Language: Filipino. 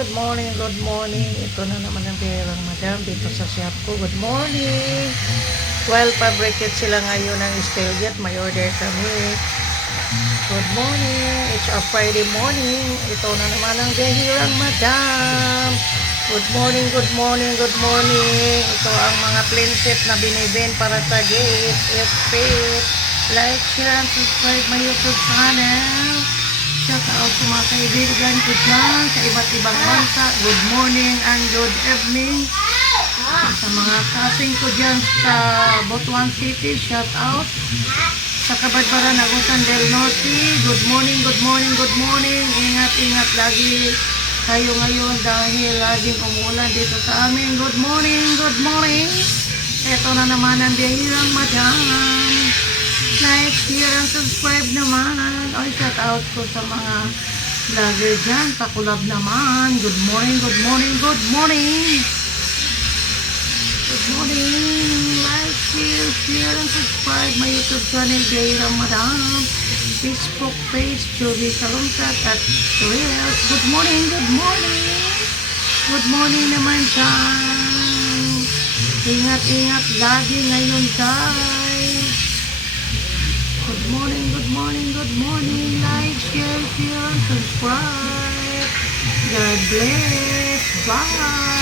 good morning, good morning. Ito na naman ang birang madam dito sa shop ko. Good morning. Well, fabricate sila ngayon ng steel jet. May order kami. Good morning. It's a Friday morning. Ito na naman ang birang madam. Good morning, good morning, good morning. Ito ang mga plain set na binibin para sa gate. It's fit. Like, share, and subscribe my YouTube channel. Shout out sa mga kaibigan ko dyan sa iba't ibang bansa. Good morning and good evening. Sa mga kasing ko dyan sa Butuan City, shout out. Sa Kabadbaran, Agusan del Norte, good morning, good morning, good morning. Ingat, ingat lagi kayo ngayon dahil laging umulan dito sa amin. Good morning, good morning. Ito na naman ang biyahirang madam. Like, share, and subscribe naman. O, shout out ko sa mga vlogger dyan. Pakulab naman. Good morning, good morning, good morning. Good morning. Like, share, and subscribe my YouTube channel, Biyahirang Madam. Facebook page, Joby Salumsat at Reels. Good morning, good morning. Good morning naman dyan. Ingat, ingat lagi ngayon guys. Good morning, good morning, good morning. Like, share, and subscribe. God bless. Bye.